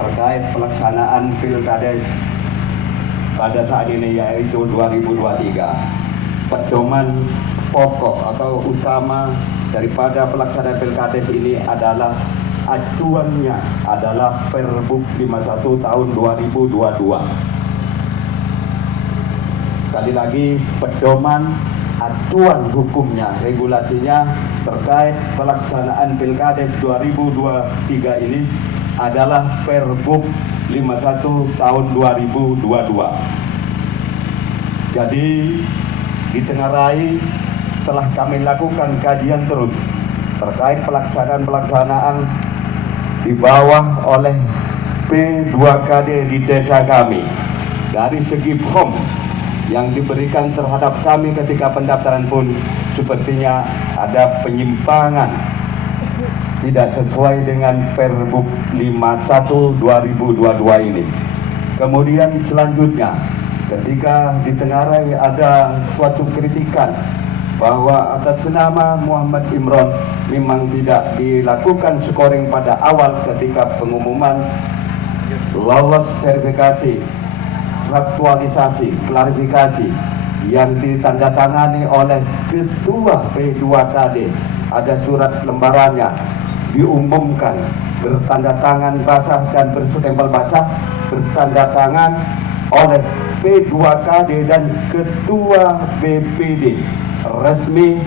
terkait pelaksanaan Pilkades pada saat ini, yaitu 2023. Pedoman pokok atau utama daripada pelaksanaan Pilkades ini adalah acuannya adalah Perbuk 51 tahun 2022. Sekali lagi, pedoman acuan hukumnya, regulasinya terkait pelaksanaan Pilkades 2023 ini adalah Perbuk 51 tahun 2022. Jadi ditengarai setelah kami lakukan kajian terus terkait pelaksanaan di bawah oleh P2KD di desa kami, dari segi form yang diberikan terhadap kami ketika pendaftaran pun sepertinya ada penyimpangan, tidak sesuai dengan Perbuk 51 2022 ini. Kemudian selanjutnya, ketika ditengarai ada suatu kritikan bahwa atas nama Muhammad Imron memang tidak dilakukan scoring pada awal ketika pengumuman lolos verifikasi, aktualisasi, klarifikasi yang ditandatangani oleh Ketua P2KD. Ada surat lembarannya, diumumkan bertanda tangan basah dan berstempel basah, bertanda tangan oleh P2KD dan Ketua BPD resmi.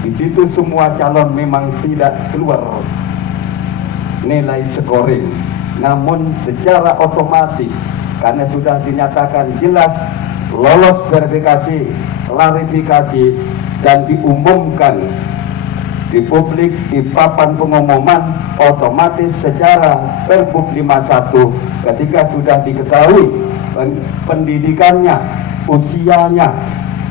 Di situ semua calon memang tidak keluar nilai scoring, namun secara otomatis karena sudah dinyatakan jelas lolos verifikasi, klarifikasi, dan diumumkan di publik di papan pengumuman, otomatis secara Perbuk 51 ketika sudah diketahui pendidikannya, usianya,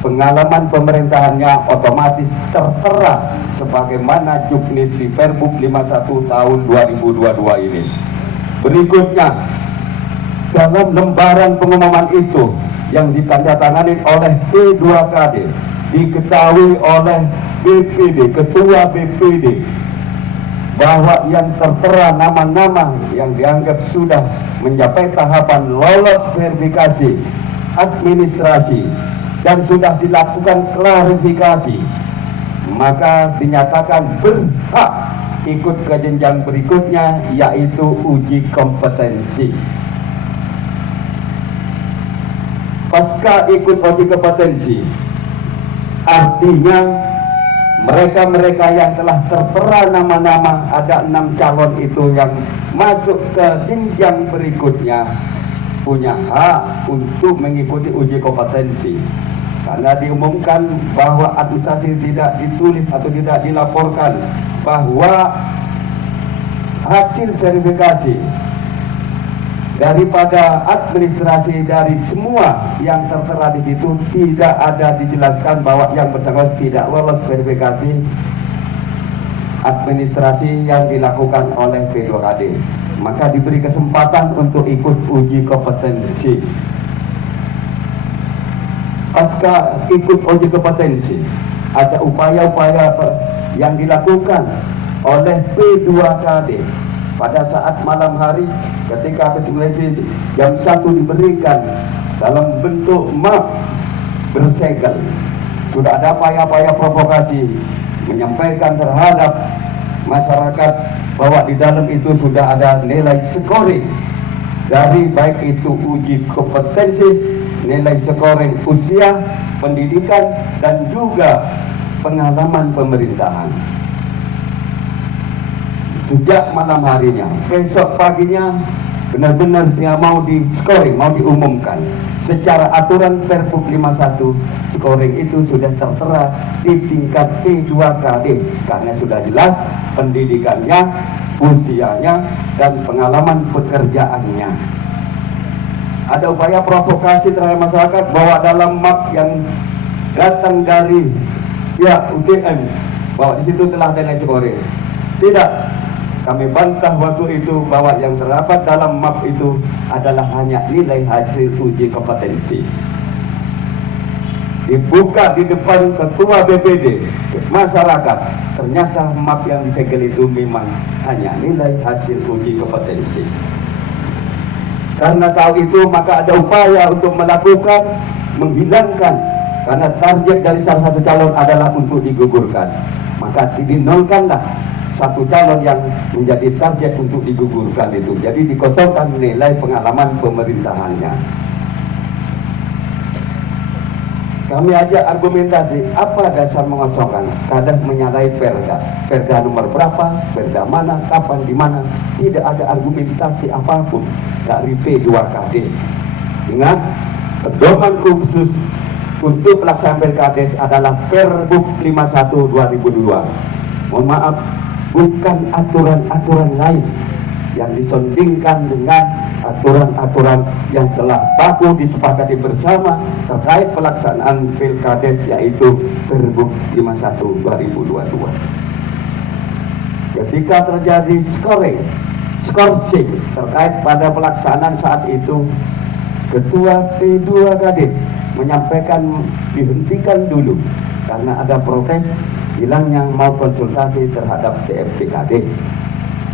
pengalaman pemerintahannya, otomatis tertera sebagaimana juknis di Perbuk 51 tahun 2022 ini. Berikutnya, dalam lembaran pengumuman itu yang ditandatangani oleh P2KD, diketahui oleh BPD, Ketua BPD, bahwa yang tertera nama-nama yang dianggap sudah mencapai tahapan lolos verifikasi administrasi dan sudah dilakukan klarifikasi, maka dinyatakan berhak ikut ke jenjang berikutnya, yaitu uji kompetensi. Pasca ikut uji kompetensi, artinya mereka-mereka yang telah tertera nama-nama, ada 6 calon itu yang masuk ke jenjang berikutnya, punya hak untuk mengikuti uji kompetensi. Karena diumumkan bahwa administrasi tidak ditulis atau tidak dilaporkan bahwa hasil verifikasi daripada administrasi dari semua yang tertera di situ tidak ada dijelaskan bahwa yang bersangkutan tidak lolos verifikasi administrasi yang dilakukan oleh P2KD, maka diberi kesempatan untuk ikut uji kompetensi. Pasca ikut uji kompetensi, ada upaya-upaya yang dilakukan oleh P2KD pada saat malam hari ketika P9 jam 1 diberikan dalam bentuk map bersegel. Sudah ada upaya-upaya provokasi menyampaikan terhadap masyarakat bahwa di dalam itu sudah ada nilai scoring dari baik itu uji kompetensi, nilai scoring usia, pendidikan, dan juga pengalaman pemerintahan. Sejak malam harinya, besok paginya benar-benar dia mau di scoring, mau diumumkan. Secara aturan Perbuk 51, scoring itu sudah tertera di tingkat P2KD karena sudah jelas pendidikannya, usianya, dan pengalaman pekerjaannya. Ada upaya provokasi terhadap masyarakat bahwa dalam map yang datang dari pihak UTM bahwa di situ telah ada nilai scoring. Tidak. Kami bantah waktu itu bahwa yang terdapat dalam map itu adalah hanya nilai hasil uji kompetensi. Dibuka di depan Ketua BPD, masyarakat, ternyata map yang disegel itu memang hanya nilai hasil uji kompetensi. Karena tahu itu maka ada upaya untuk melakukan menghilangkan, karena target dari salah satu calon adalah untuk digugurkan, maka dinolkanlah satu calon yang menjadi target untuk digugurkan itu. Jadi dikosongkan nilai pengalaman pemerintahannya. Kami ajak argumentasi, apa dasar mengosongkan? Kadang menyalahi perda. Perda nomor berapa, perda mana, kapan, di mana. Tidak ada argumentasi apapun dari P2KD. Ingat, pedoman khusus untuk pelaksanaan Pilkades adalah Pergub 51 2002. Mohon maaf, bukan aturan-aturan lain yang disandingkan dengan aturan-aturan yang telah baku disepakati bersama terkait pelaksanaan Pilkades, yaitu Pergub 51 2022. Ketika terjadi skorsing terkait pada pelaksanaan saat itu, Ketua P2KD menyampaikan dihentikan dulu karena ada protes hilangnya mau konsultasi terhadap TFPKD.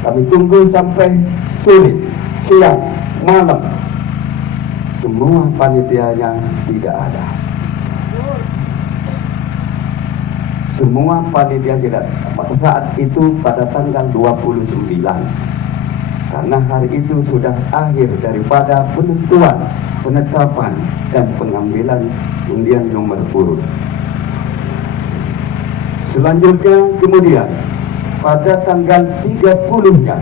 Kami tunggu sampai sore, siang, malam, semua panitia yang tidak ada. Semua panitia tidak. Pada saat itu pada tanggal 29. Karena hari itu sudah akhir daripada penentuan, penetapan, dan pengambilan undian nomor urut. Selanjutnya kemudian pada tanggal 30-nya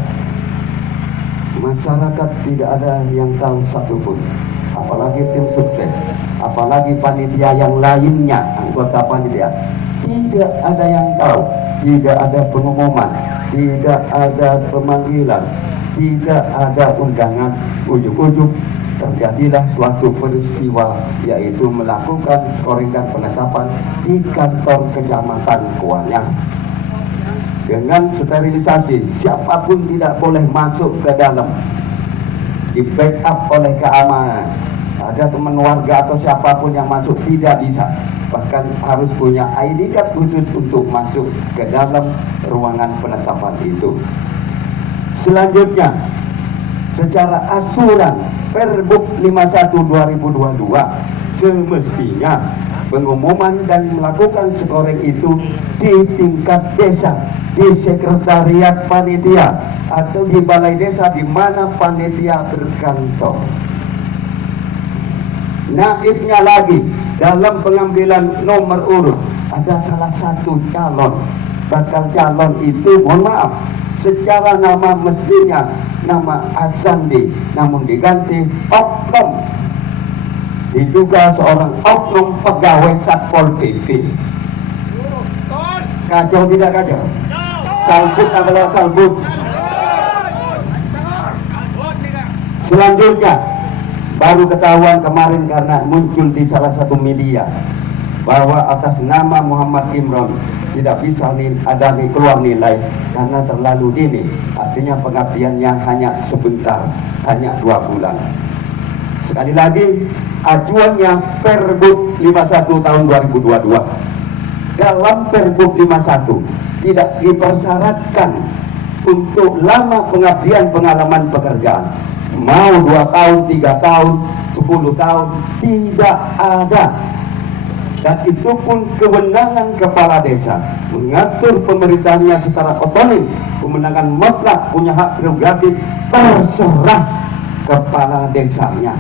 masyarakat tidak ada yang tahu satupun, apalagi tim sukses, apalagi panitia yang lainnya, anggota panitia, tidak ada yang tahu, tidak ada pengumuman, tidak ada pemanggilan, tidak ada undangan. Ujuk-ujuk terjadilah suatu peristiwa, yaitu melakukan scoring dan penetapan di kantor kecamatan Kuanyang dengan sterilisasi. Siapapun tidak boleh masuk ke dalam, di backup oleh keamanan. Ada teman warga atau siapapun yang masuk tidak bisa, bahkan harus punya ID card khusus untuk masuk ke dalam ruangan penetapan itu. Selanjutnya, secara aturan Pergub 51 2022, semestinya pengumuman dan melakukan scoring itu di tingkat desa, di sekretariat panitia atau di balai desa di mana panitia berkantor. Naibnya lagi, dalam pengambilan nomor urut ada salah satu calon, bakal calon itu, mohon maaf, secara nama mestinya nama Asandi, namun diganti oknum. Diduga seorang oknum pegawai Satpol PP. Kacau tidak kacau? Salbut adalah salbut. Selanjutnya, baru ketahuan kemarin karena muncul di salah satu media bahwa atas nama Muhammad Imron tidak bisa ada keluar nilai karena terlalu dini. Artinya pengabdiannya hanya sebentar, hanya 2 bulan. Sekali lagi, acuannya Pergub 51 tahun 2022. Dalam Pergub 51 tidak dipersyaratkan untuk lama pengabdian pengalaman pekerjaan. Mau 2 tahun, 3 tahun, 10 tahun, tidak ada. Dan itu pun kewenangan kepala desa mengatur pemerintahnya secara otonom, kewenangan mutlak, punya hak prerogatif, terserah kepala desanya.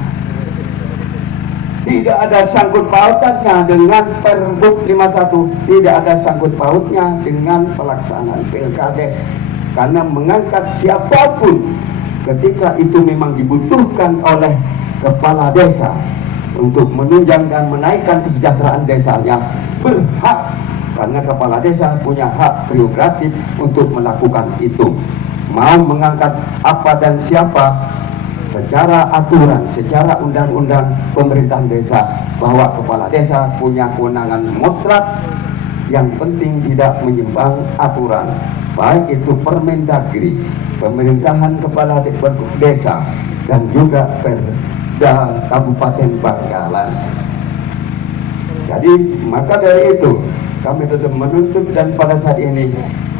Tidak ada sangkut pautannya dengan Pergub 51, tidak ada sangkut pautnya dengan pelaksanaan Pilkades, karena mengangkat siapapun ketika itu memang dibutuhkan oleh kepala desa untuk menunjang dan menaikkan kesejahteraan desanya, berhak, karena kepala desa punya hak prerogatif untuk melakukan itu. Mau mengangkat apa dan siapa, secara aturan, secara undang-undang pemerintahan desa, bahwa kepala desa punya kewenangan mutlak. Yang penting tidak menyimpang aturan, baik itu Permendagri, pemerintahan kepala desa, dan juga Perda Kabupaten Bangkalan. Jadi maka dari itu kami tetap menuntut, dan pada saat ini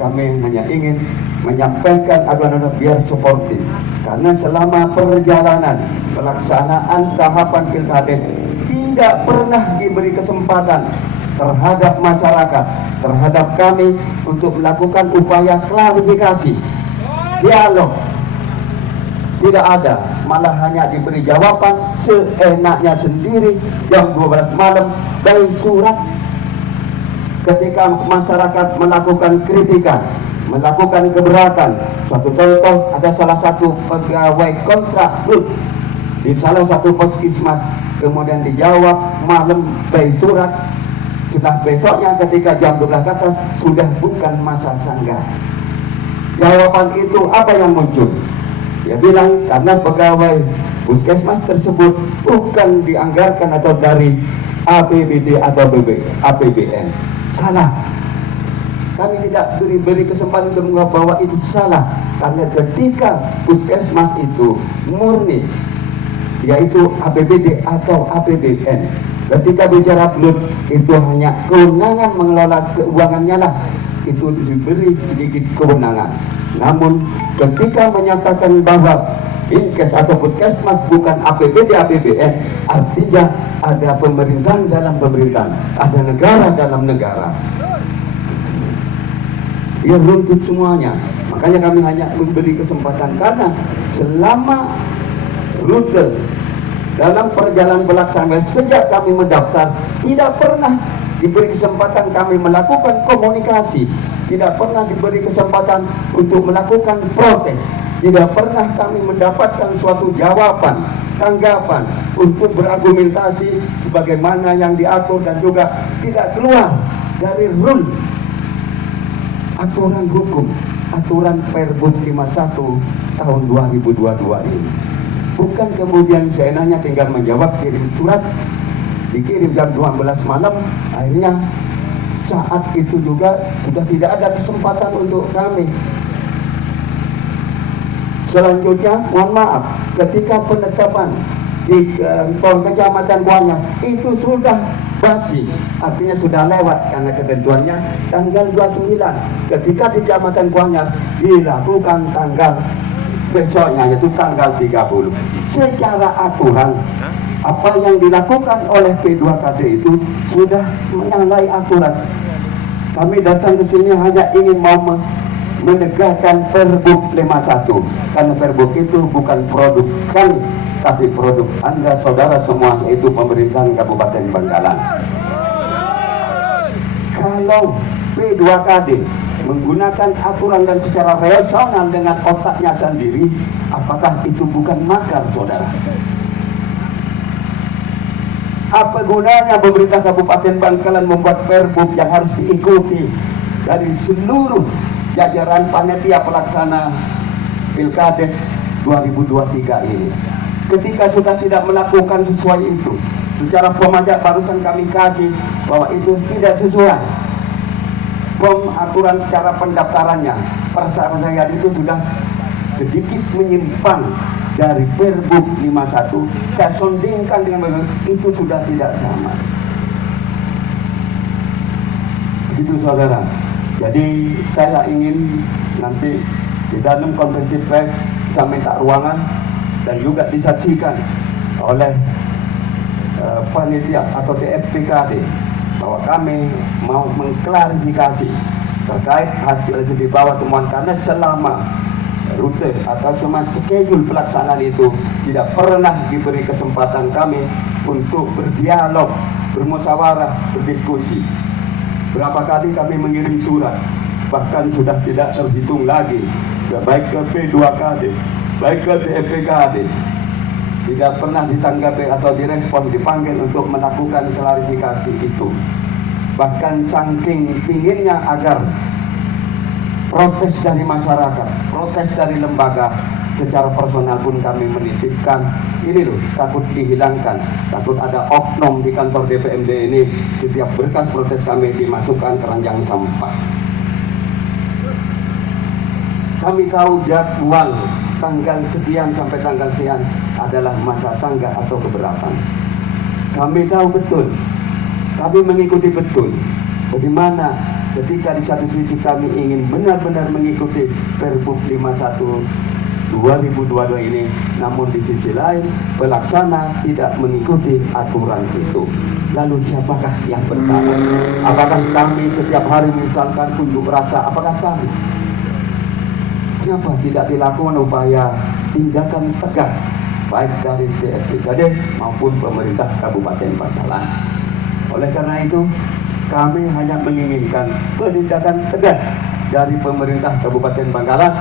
kami hanya ingin menyampaikan aduan-aduan biar suportif, karena selama perjalanan pelaksanaan tahapan pilkades tidak pernah diberi kesempatan terhadap masyarakat, terhadap kami untuk melakukan upaya klarifikasi, dialog. Tidak ada, malah hanya diberi jawaban seenaknya sendiri jam 12 malam dari surat. Ketika masyarakat melakukan kritikan, melakukan keberatan, satu contoh, ada salah satu pegawai kontrak di salah satu puskesmas, kemudian dijawab malam by surat. Setelah besoknya ketika jam 12 ke atas sudah bukan masa sanggah. Jawaban itu apa yang muncul? Dia bilang karena pegawai puskesmas tersebut bukan dianggarkan atau dari APBD atau APBN. Salah. Kami tidak beri kesempatan untuk mengatakan bahwa itu salah, karena ketika puskesmas itu murni, yaitu APBD atau APBN, ketika bicara BLUT itu hanya kewenangan mengelola keuangannya lah, itu diberi sedikit kewenangan. Namun ketika menyatakan bahwa Inkes atau puskesmas bukan APBD APBN, artinya ada pemerintahan dalam pemerintahan, ada negara dalam negara. Dia runtut semuanya. Makanya kami hanya memberi kesempatan, karena selama rute dalam perjalanan pelaksanaan sejak kami mendaftar tidak pernah diberi kesempatan kami melakukan komunikasi, tidak pernah diberi kesempatan untuk melakukan protes, tidak pernah kami mendapatkan suatu jawaban, tanggapan untuk berargumentasi sebagaimana yang diatur, dan juga tidak keluar dari rule aturan hukum, aturan Perbuk 51 tahun 2022 ini. Bukan kemudian seenaknya tinggal menjawab, kirim surat, dikirim jam 12 malam, akhirnya saat itu juga sudah tidak ada kesempatan untuk kami. Selanjutnya, mohon maaf, ketika penetapan di kantor kecamatan Kuanyang itu sudah basi, artinya sudah lewat, karena ketentuannya tanggal 29. Ketika di kecamatan Kuanyang dilakukan tanggal besoknya, yaitu tanggal 30. Secara aturan, apa yang dilakukan oleh P2KD itu sudah menyalahi aturan. Kami datang ke sini hanya ingin mau menegakkan Perbuk 51, karena Perbuk itu bukan produk kami, tapi produk Anda saudara semua, yaitu pemerintahan Kabupaten Bangkalan. Kalau P2KD menggunakan aturan dan secara rasional dengan otaknya sendiri, apakah itu bukan makar, saudara? Apa gunanya pemerintah Kabupaten Bangkalan membuat Perbuk yang harus diikuti dari seluruh jajaran panitia pelaksana Pilkades 2023 ini? Ketika sudah tidak melakukan sesuai itu, secara pemajak barusan kami kaji bahwa itu tidak sesuai. Aturan cara pendaftarannya, persyaratan itu sudah sedikit menyimpang dari Perbuk 51. Saya sondingkan dengan itu sudah tidak sama. Begitu, saudara. Jadi saya ingin nanti di dalam konferensi pers saya minta ruangan dan juga disaksikan oleh panitia atau DFPKD bahwa kami mau mengklarifikasi terkait hasil di bawah temuan, karena selama rute atau semua schedule pelaksanaan itu tidak pernah diberi kesempatan kami untuk berdialog, bermusyawarah, berdiskusi. Berapa kali kami mengirim surat, bahkan sudah tidak terhitung lagi, baik ke P2KD, baik ke DFPKD, tidak pernah ditanggapi atau direspon, dipanggil untuk melakukan klarifikasi itu. Bahkan saking pinginnya agar protes dari masyarakat, protes dari lembaga, secara personal pun kami menitipkan, ini loh, takut dihilangkan, takut ada oknum di kantor DPMD ini, setiap berkas protes kami dimasukkan ke ranjang sampah. Kami tahu jadwal tanggal sekian sampai tanggal sekian adalah masa sanggah atau keberatan. Kami tahu betul, kami mengikuti betul Bagaimana ketika di satu sisi kami ingin benar-benar mengikuti Perpub 51 2022 ini, namun di sisi lain pelaksana tidak mengikuti aturan itu. Lalu siapakah yang bersalah? Apakah kami setiap hari misalkan unjuk rasa? Apakah kami? Kenapa tidak dilakukan upaya tindakan tegas baik dari DPRD maupun pemerintah Kabupaten Bangkalan? Oleh karena itu, kami hanya menginginkan penindakan tegas dari pemerintah Kabupaten Bangkalan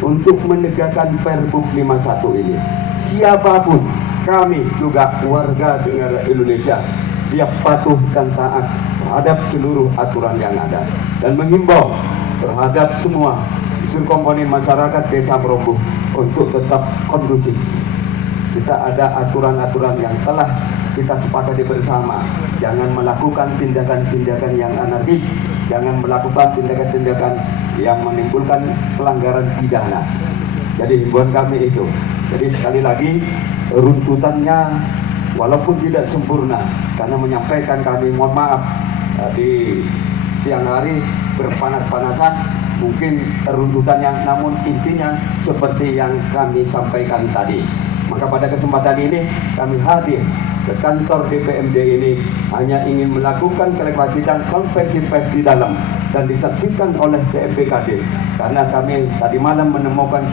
untuk menegakkan Perpub 51 ini. Siapapun, kami juga warga negara Indonesia siap patuh dan taat terhadap seluruh aturan yang ada, dan menghimbau terhadap semua unsur komponen masyarakat Desa Merombo untuk tetap kondusif. Kita ada aturan-aturan yang telah kita sepakati bersama. Jangan melakukan tindakan-tindakan yang anarkis, jangan melakukan tindakan-tindakan yang menimbulkan pelanggaran pidana. Jadi himbauan kami itu. Jadi sekali lagi, runtutannya walaupun tidak sempurna, karena menyampaikan kami mohon maaf di siang hari berpanas-panasan, mungkin runtutannya, namun intinya seperti yang kami sampaikan tadi. Maka pada kesempatan ini kami hadir ke kantor DPMD ini hanya ingin melakukan klarifikasi dan konferensi pers di dalam dan disaksikan oleh DPKD, karena kami tadi malam menemukan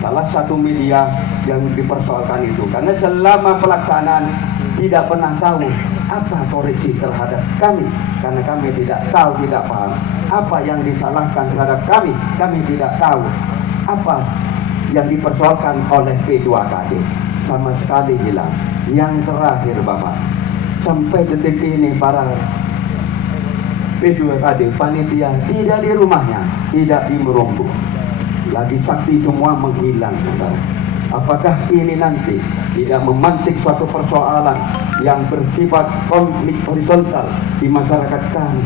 salah satu media yang dipersoalkan itu, karena selama pelaksanaan tidak pernah tahu apa koreksi terhadap kami, karena kami tidak tahu, tidak paham apa yang disalahkan terhadap kami tidak tahu apa yang dipersoalkan oleh P2KD, sama sekali hilang. Yang terakhir Bapak, sampai detik ini para P2KD panitia tidak di rumahnya, tidak di Merombo, lagi sakti semua menghilang. Apakah ini nanti tidak memantik suatu persoalan yang bersifat konflik horizontal di masyarakat kami?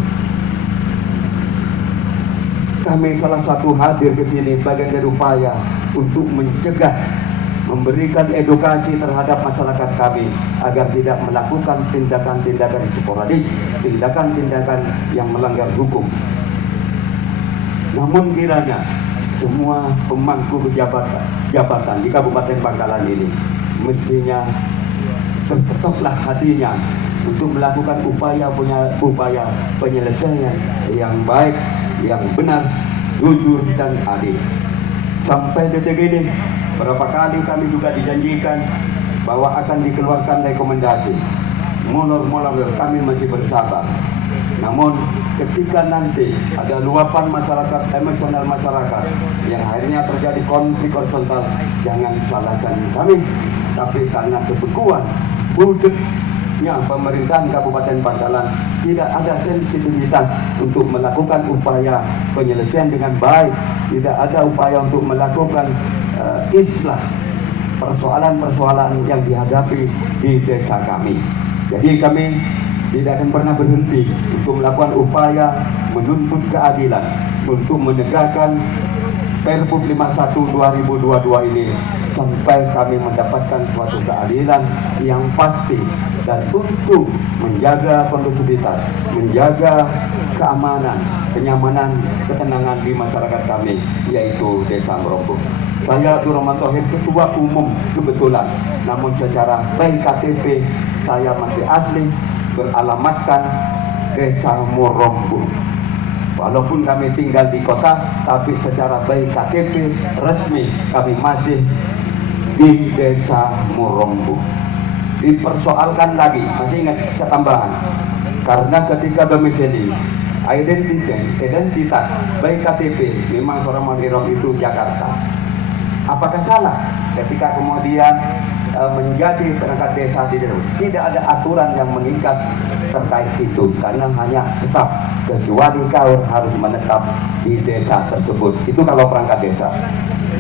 Kami salah satu hadir ke sini bagian dari upaya untuk mencegah, memberikan edukasi terhadap masyarakat kami agar tidak melakukan tindakan-tindakan sporadis, tindakan-tindakan yang melanggar hukum. Namun kiranya semua pemangku jabatan di Kabupaten Bangkalan ini mestinya terketoklah hatinya untuk melakukan upaya penyelesaian yang baik, yang benar, jujur dan adil. Sampai detik ini berapa kali kami juga dijanjikan bahwa akan dikeluarkan rekomendasi. Molor-molor kami masih bersabar. Namun ketika nanti ada luapan masyarakat, emosional masyarakat yang akhirnya terjadi konflik horizontal, jangan salahkan kami, tapi karena kebekuan budeknya pemerintahan Kabupaten Bangkalan tidak ada sensitivitas untuk melakukan upaya penyelesaian dengan baik, tidak ada upaya untuk melakukan islah persoalan-persoalan yang dihadapi di desa kami. Jadi kami tidak akan pernah berhenti untuk melakukan upaya menuntut keadilan, untuk menegakkan Perpub 51 2022 ini sampai kami mendapatkan suatu keadilan yang pasti, dan untuk menjaga kondusivitas, menjaga keamanan, kenyamanan, ketenangan di masyarakat kami, yaitu Desa Merombo. Saya Abdurrahman Tauhid, Ketua Umum kebetulan, namun secara baik KTP saya masih asli beralamatkan Desa Merombo. Walaupun kami tinggal di kota, tapi secara baik KTP resmi kami masih di Desa Merombo. Dipersoalkan lagi, masih ingat saya tambahan, karena ketika domisili identitas baik KTP memang seorang Mandirom itu Jakarta. Apakah salah ketika kemudian menjadi perangkat desa di dalam? Tidak ada aturan yang mengikat terkait itu, karena hanya staf, kecuali kau harus menetap di desa tersebut. Itu kalau perangkat desa.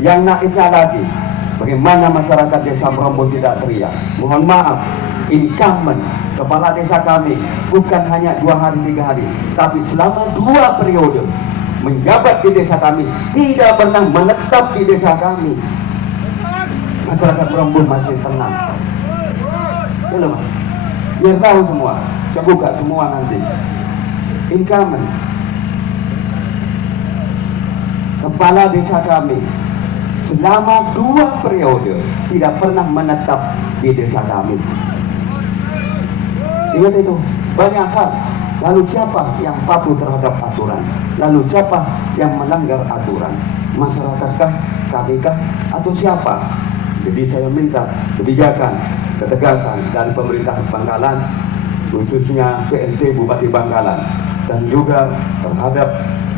Yang naiknya lagi, bagaimana masyarakat Desa Merombo tidak teriak? Mohon maaf, incumbent kepala desa kami bukan hanya 2 hari 3 hari, tapi selama 2 periode menjabat di desa kami, tidak pernah menetap di desa kami. Masyarakat Merombo masih tenang. Belum, biar tahu semua. Saya buka semua nanti. incumbent kepala desa kami selama 2 periode tidak pernah menetap di desa kami. Ingat itu, banyak hal. Lalu siapa yang patuh terhadap aturan? Lalu siapa yang melanggar aturan? Masyarakatkah, kamikah, atau siapa? Jadi saya minta kebijakan, ketegasan dari pemerintah Bangkalan, khususnya PLT Bupati Bangkalan, dan juga terhadap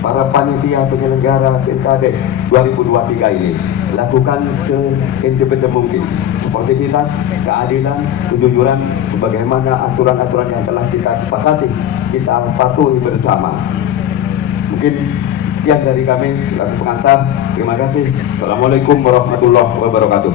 para panitia penyelenggara Pilkades 2023 ini, lakukan seindependen mungkin, sportivitas, keadilan, kejujuran, sebagaimana aturan-aturan yang telah kita sepakati, kita patuhi bersama. Mungkin sekian dari kami selaku pengantar. Terima kasih. Assalamualaikum warahmatullahi wabarakatuh.